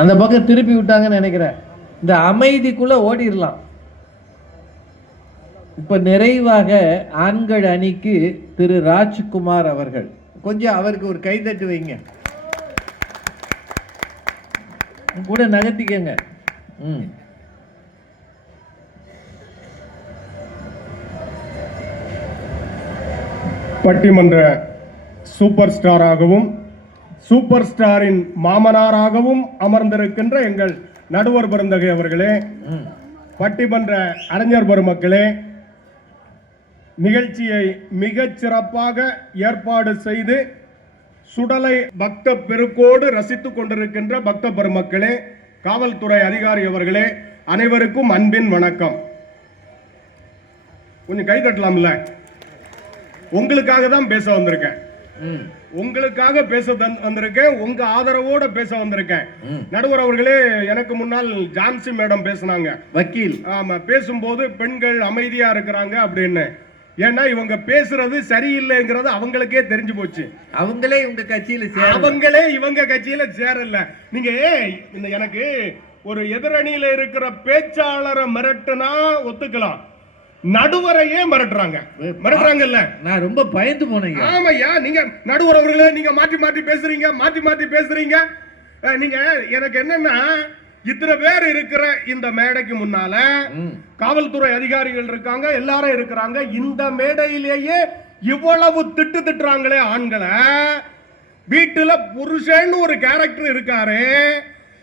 அந்த பக்கம் திருப்பி விட்டாங்கன்னு நினைக்கிறேன். இந்த அமைதிக்குள்ள ஓடிடலாம். இப்ப நிறைவாக ஆண்கள் அணிக்கு திரு ராஜ்குமார் அவர்கள், கொஞ்சம் அவருக்கு ஒரு கைதட்டு வைங்க, கூட நகர்த்திக்கங்க. பட்டிமன்ற சூப்பர் ஸ்டாராகவும் சூப்பர் ஸ்டாரின் மாமனாராகவும் அமர்ந்திருக்கின்ற எங்கள் நடுவர் பெருந்தகை அவர்களே, பட்டிமன்ற அறிஞர் பெருமக்களே, நிகழ்ச்சியை மிகச் சிறப்பாக ஏற்பாடு செய்து சுடலை பக்த பெருக்கோடு ரசித்துக் கொண்டிருக்கின்ற பக்த பெருமக்களே, காவல்துறை அதிகாரி அவர்களே, அனைவருக்கும் அன்பின் வணக்கம். கொஞ்சம் கை தட்டலாம்ல. உங்களுக்காக தான் பேச வந்திருக்கேன், உங்களுக்காக பேச வந்திருக்கேன், உங்க ஆதரவோட பேச வந்திருக்கேன். நடுவர் அவர்களே, எனக்கு முன்னால் ஜான்சி மேடம் பேசினாங்க, வக்கீல். ஆமா, பேசும்போது பெண்கள் அமைதியா இருக்கிறாங்க அப்படின்னு. ஏன்னா இவங்க பேசுறது சரியில்லைங்கிறது அவங்களுக்கே தெரிஞ்சு போச்சு. அவங்களே இவங்க கட்சியில சேரல. நீங்க எனக்கு ஒரு எதிரணியில இருக்கிற பேச்சாளரை மிரட்டுனா ஒத்துக்கலாம், நடுவரையே மிரட்டுறாங்கல்ல. நான் ரொம்ப பயந்து போனேன். ஆமாய்யா, நீங்க நடுவர் அவர்களே, நீங்க மாற்றி மாற்றி பேசுறீங்க. நீங்க எனக்கு என்னன்னா, இத்தனை பேர் இருக்கிற இந்த மேடைக்கு முன்னால காவல்துறை அதிகாரிகள் இருக்காங்க, எல்லாரும் இருக்கிறாங்க. இந்த மேடையிலேயே இவ்வளவு திட்டுறாங்களே ஆண்களை. வீட்டுல புருஷன் ஒரு கேரக்டர் இருக்காரு,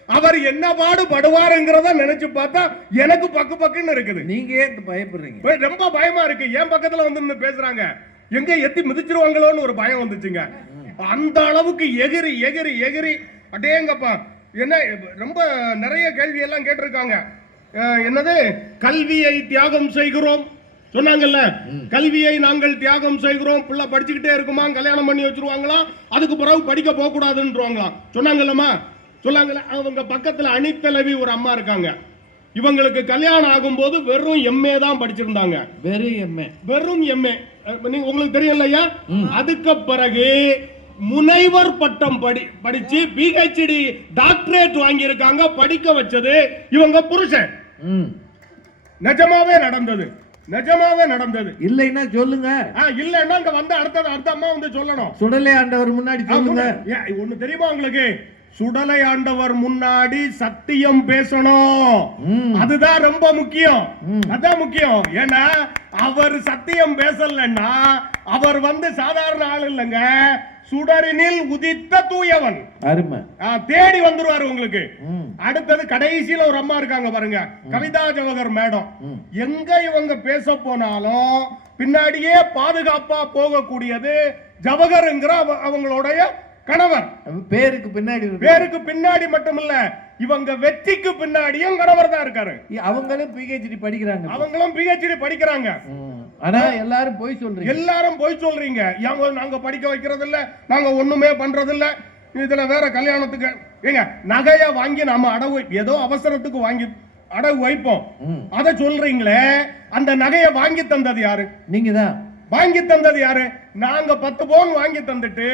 அவர் என்ன பாடுபடுவாருங்கிறத நினைச்சு பார்த்தா எனக்கு பக்குன்னு இருக்குது. நீங்க ஏன் பயப்படுறீங்க? ரொம்ப பயமா இருக்கு. என் பக்கத்துல வந்து பேசுறாங்க, எங்க எத்தி மிதிச்சிருவாங்களோன்னு ஒரு பயம் வந்துச்சுங்க. அந்த அளவுக்கு எகிரி அடேங்கப்பா. என்ன ரொம்ப நிறைய கேள்வி எல்லாம் கேட்டிருக்காங்க. என்னது, கல்வியை தியாகம் செய்கிறோம் சொன்னாங்கல்ல, கல்வியை நாங்கள் தியாகம் செய்கிறோம். பிள்ளை படிச்சுக்கிட்டே இருக்குமா, கல்யாணம் பண்ணி வச்சிருவாங்களா, அதுக்கு பிறகு படிக்க போக கூடாதுன்றாங்களாம். சொன்னாங்கல்லம்மா. அவங்க பக்கத்துல அணித்தலைவி ஒரு அம்மா இருக்காங்க. இவங்களுக்கு கல்யாணம் ஆகும் போது வெறும் எம்ஏ தான் படிச்சிருந்தாங்க. வெறும் எம்ஏ உங்களுக்கு தெரியலையா? அதுக்கு பிறகு முனைவர் பட்டம் படிச்சு பிஹெச்டி டாக்டரேட் வாங்கி இருக்காங்க. படிக்க வச்சது இவங்க புருஷன். நிஜமாவே நடந்தது. இல்லைன்னா சொல்லுங்க. இல்லைன்னா அங்க வந்து அடுத்த அம்மா வந்து சொல்லணும். சுடலை ஆண்டவர் முன்னாடி சொல்லுங்க. ஒண்ணு தெரியுமா உங்களுக்கு? சுடலை ஆண்டவர் முன்னாடி சத்தியம் பேசணும். அதுதான் ரொம்ப முக்கியம். அதான் முக்கியம். ஏன்னா அவர் சத்தியம் பேசலன்னா அவர் வந்து சாதாரண ஆள் இல்லைங்க, சுடரினில் உதித்த தூயவன். அருமை. தேடி வந்துருவாரு உங்களுக்கு. அடுத்தது கடைசியில ஒரு அம்மா இருக்காங்க பாருங்க, கவிதா ஜவஹர் மேடம். எங்க இவங்க பேச போனாலும் பின்னாடியே பாதுகாப்பா போகக்கூடியது ஜவஹர்ங்கிற அவங்களுடைய கணவர். பேருக்கு பின்னாடி மட்டுமில்ல, இவங்க வெற்றிக்கு பின்னாடியும் கணவர் தான் இருக்காரு. அவங்களும் பிஹெச்டி படிக்கிறாங்க. ஆனா எல்லாரும் போய் சொல்றீங்க. நாங்க படிக்க வைக்கிறது இல்ல, நாங்க ஒண்ணுமே பண்றது இல்ல. இதுல வேற கல்யாணத்துக்கு ஏங்க நகைய வாங்கி நாம அடகு, ஏதோ அவசரத்துக்கு வாங்கி அடகு வைப்போம். அத சொல்றீங்களே, அந்த நகைய வாங்கி தந்தது யாரு? நீங்க தான் வாங்கி தந்தது யாரு? நாங்க 10 பவுன் வாங்கி தந்துட்டு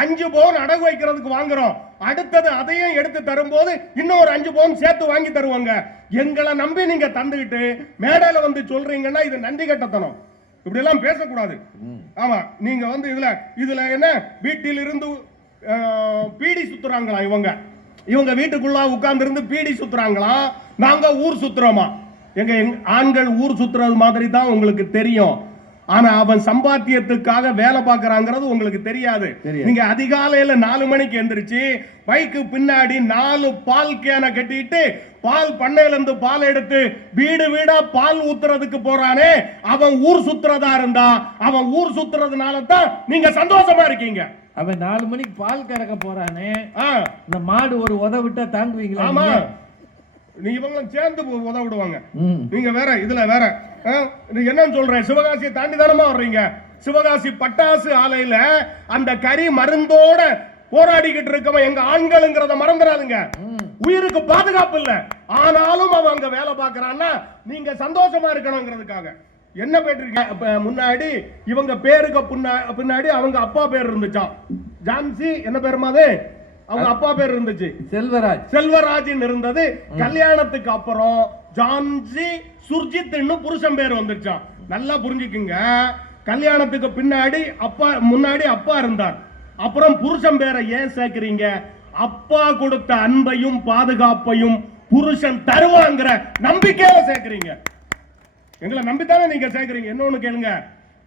5 பவுன் அடகு வைக்கிறதுக்கு வாங்குறோம். அடுத்தது அதையும் எடுத்து தரும்போது இன்னொரு 5 பவுன் சேர்த்து வாங்கி தருவாங்க. எங்களை நம்பி நீங்க தந்துகிட்டு மேடையில வந்து சொல்றீங்கன்னா இது நன்றி கட்டத்தனம். இப்படி எல்லாம் பேசக்கூடாது. ஆமா, நீங்க வந்து இதுல என்ன, வீட்டில் இருந்து பீடி சுத்துறாங்களா இவங்க வீட்டுக்குள்ள உட்கார்ந்து இருந்து பீடி சுத்துறாங்களா? நாங்க ஊர் சுத்துறோமா? எங்க ஆண்கள் ஊர் சுத்துறது மாதிரி தான் உங்களுக்கு தெரியும். ஆனா அவன் சம்பாத்தியத்துக்காக வேலை பார்க்கறாங்கிறது உங்களுக்கு தெரியாது. நீங்க அதிகாலையில 4 மணிக்கு எந்திரிச்சு பைக்கு பின்னாடி 4 பால் கேனை கட்டிட்டு பால் பண்ணையில இருந்து பால் எடுத்து வீடு வீடா பால் ஊத்துறதுக்கு போறானே, அவன் ஊர் சுத்துறதா இருந்தா, அவன் ஊர் சுத்துறதுனால தான் நீங்க சந்தோஷமா இருக்கீங்க. அவன் 4 மணிக்கு பால் கறக்க போறானே, இந்த மாடு ஒரு உதவிட்டா தாங்குவீங்களா? ஆமா, நீங்க இவங்களும் சேர்ந்து உதவிடுவாங்க. நீங்க வேற இதுல வேற என்னன்னு சொல்றேன், சிவகாசியை தாண்டி தானமா வர்றீங்க. சிவகாசி பட்டாசு ஆலையில அந்த கறி மருந்தோட போராடிக்கிட்டு இருக்கவன் எங்க ஆண்களுங்கிறத மறந்துடாதுங்க. உயிருக்கு பாதுகாப்பு இல்ல, ஆனாலும் அவன் அங்க வேலை பார்க்கறான்னா நீங்க சந்தோஷமா இருக்கணுங்கிறதுக்காக. என்ன பேர் முன்னாடி இவங்க பேருக்கு பின்னாடி அவங்க அப்பா பேர் இருந்துச்சான். ஜான்சி என்ன பேருமா? அது அவங்க அப்பா பேர் இருந்துச்சு செல்வராஜ். செல்வராஜ் இருந்தது. கல்யாணத்துக்கு அப்புறம் ஜான்சி சுர்ஜித் புருஷன் பேர் வந்துச்சான். நல்லா புரிஞ்சுக்குங்க. கல்யாணத்துக்கு பின்னாடி முன்னாடி அப்பா இருந்தார். அப்புறம் புருஷன் பேரை ஏன் சேர்க்கிறீங்க? அப்பா கொடுத்த அன்பையும் பாதுகாப்பையும் புருஷன் தருவாங்கிற நம்பிக்கையில சேர்க்கிறீங்க. எங்களை நம்பித்தானே நீங்க சேர்க்கிறீங்க. இன்னொன்னு கேளுங்க,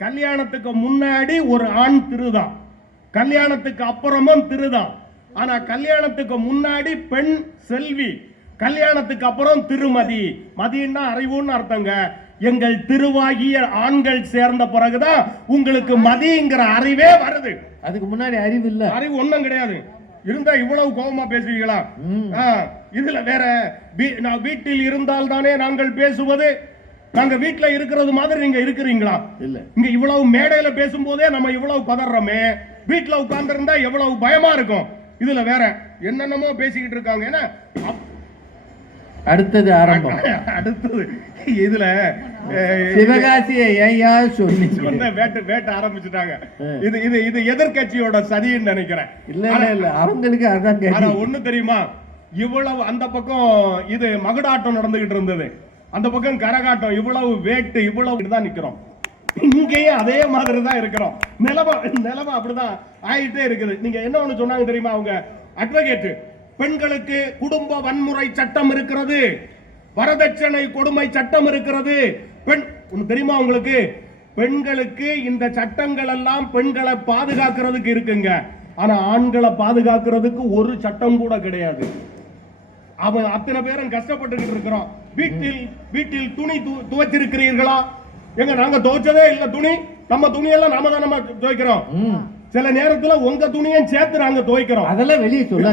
கல்யாணத்துக்கு முன்னாடி ஒரு ஆண் திருதான், கல்யாணத்துக்கு அப்புறமும் திருதான். ஆனா கல்யாணத்துக்கு முன்னாடி பெண் செல்வி, கல்யாணத்துக்கு அப்புறம் திருமதி. மதின்னா அறிவுன்னு அர்த்தங்க. எங்கள் திருவாகிய ஆண்கள் சேர்ந்த பிறகுதான் உங்களுக்கு மதிங்கிற அறிவே வருது. அதுக்கு முன்னாடி அறிவு இல்ல. அறிவு ஒண்ணும் கிடையாது. இருந்தா இவ்வளவு கோபமா பேசுவீங்களா? இதுல வேற வீட்டில் இருந்தால் தானே நாங்கள் பேசுவது. நாங்க வீட்டுல இருக்கிறது மாதிரி நீங்க இருக்கிறீங்களா? இல்ல. இங்க இவ்வளவு மேடையில பேசும்போதே நம்ம இவ்வளவு பதறமே, வீட்டுல உட்கார்ந்து இருந்தா எவ்வளவு பயமா இருக்கும். இதுல வேற என்னென்னமோ பேசிக்கிட்டு இருக்காங்க. ஏன்னா அடுத்தது ஆரம்பம். அடுத்தது இதுல சிவகாசியை ஏயா சொல்லி வேட்ட ஆரம்பிச்சுட்டாங்க. இது இது இது எதிர்கட்சியோட சதின்னு நினைக்கிறேன். இல்ல அவங்களுக்கு அதான் ஒண்ணு தெரியுமா, இவ்வளவு அந்த பக்கம் இது மகுடாட்டம் நடந்துகிட்டு இருந்தது, அந்த பக்கம் கரகாட்டம், இவ்வளவு வேட்டு இவ்வளவு தான் நிக்கிறோம். இங்கேயும் அதே மாதிரி தான் இருக்கிறோம். நிலமா அப்படிதான் ஆயிட்டே இருக்குது. நீங்க என்ன ஒண்ணு சொன்னாங்க தெரியுமா? அவங்க அட்வொகேட், பெண்களுக்கு குடும்ப வன்முறை சட்டம் இருக்கிறது, வரதட்சணை கொடுமை சட்டம் இருக்கிறது. பெண் தெரியுமா உங்களுக்கு? பெண்களுக்கு இந்த சட்டங்கள் எல்லாம் பெண்களை பாதுகாக்கிறதுக்கு இருக்குங்க. ஆனா ஆண்களை பாதுகாக்கிறதுக்கு ஒரு சட்டம் கூட கிடையாது. அவன் அத்தனை பேரும் கஷ்டப்பட்டு இருக்கிறோம். வீட்டில் துணி துவைச்சிருக்கிறீர்களா? எங்க நாங்க துவைச்சதே இல்ல. துணி நம்ம துணியெல்லாம் நாம தான் நம்ம துவைக்கிறோம். சில நேரத்துல உங்க துணியும் சேர்த்து நாங்க துவைக்கிறோம். அதெல்லாம் வெளியே சொல்ல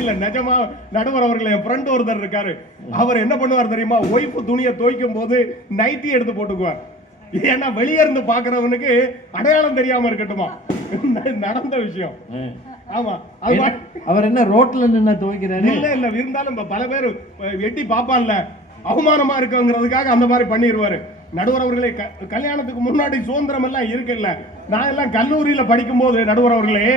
இல்ல. நிஜமா நடுவர் அவர்கள், என் ஃப்ரெண்ட் ஒருத்தர் இருக்காரு, அவர் என்ன பண்ணுவார் தெரியுமா? ஒய்ஃப் துணியை துவைக்கும் போது நைட்டி எடுத்து போட்டுக்குவார். ஏன்னா வெளியே இருந்து பாக்குறவனுக்கு அடையாளம் தெரியாம இருக்கட்டுமா. நடந்த விஷயம். ஆமா. அவர் என்ன ரோட்ல நின்னு துவைக்கிறாரு? இல்ல இருந்தாலும் பல பேர் எட்டி பாப்பான்ல, அவமானமா இருக்குங்கிறதுக்காக அந்த மாதிரி பண்ணிடுவாரு. நடுவர் அவர்களே, கல்யாணத்துக்கு முன்னாடி சுதந்திரம் எல்லாம் இருக்குல்ல. நான் எல்லாம் கல்லூரியில படிக்கும் போது நடுவர் அவர்களே,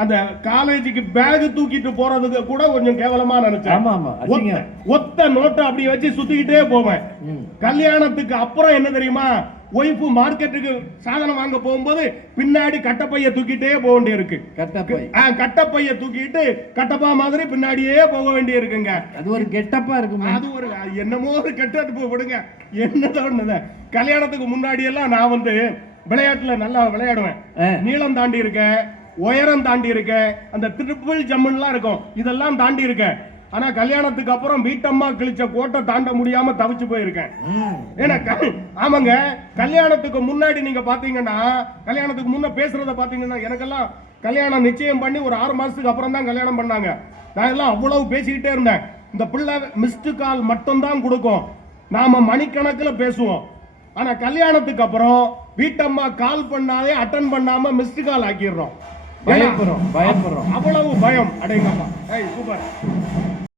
அந்த காலேஜுக்கு பேக் தூக்கிட்டு போறதுக்கு கூட கொஞ்சம் கேவலமா நினைச்சேன். ஒத்த நோட்டை அப்படி வச்சு சுத்திக்கிட்டே போவேன். கல்யாணத்துக்கு அப்புறம் என்ன தெரியுமா, ஒய்ஃபு மார்க்கெட்டுக்கு சாதனம் வாங்க போகும்போது பின்னாடி கட்டப்பைய தூக்கிட்டே போக வேண்டிய இருக்கு. கட்டப்பைய தூக்கிட்டு கட்டப்பா மாதிரி பின்னாடியே போக வேண்டிய இருக்குங்க. அது ஒரு கெட்டப்பா இருக்கு. அது ஒரு என்னமோ ஒரு கெட்டப்பு விடுங்க. என்னதான் கல்யாணத்துக்கு முன்னாடி எல்லாம் நான் விளையாட்டுல நல்லா விளையாடுவேன். நீளம் தாண்டி இருக்கேன், உயரம் தாண்டி இருக்கேன், அந்த ட்ரிபிள் ஜம்முன்லாம் இருக்கும், இதெல்லாம் தாண்டி இருக்கேன். ஆனா கல்யாணத்துக்கு அப்புறம் வீட்டம்மா கிழிச்ச கோட்டை தாண்ட முடியாம தவிச்சு போயிருக்கேன். ஏன்னா ஆமாங்க, கல்யாணத்துக்கு முன்னாடி நீங்க பாத்தீங்கன்னா, கல்யாணத்துக்கு முன்ன பேசுறத பாத்தீங்கன்னா, எனக்கெல்லாம் கல்யாணம் நிச்சயம் பண்ணி ஒரு 6 மாசத்துக்கு அப்புறம் தான் கல்யாணம் பண்ணாங்க. நான் எல்லாம் அவ்வளவு பேசிக்கிட்டே இருந்தேன். இந்த பிள்ளை மிஸ்டு கால் மட்டும் தான் கொடுக்கும், நாம மணிக்கணக்கில் பேசுவோம். ஆனா கல்யாணத்துக்கு அப்புறம் வீட்டம்மா கால் பண்ணாதே அட்டன் பண்ணாம மிஸ்டு கால் ஆக்கிடுறோம். பயப்படுறோம். அவ்வளவு பயம். அடேங்கப்பா. சூப்பர்.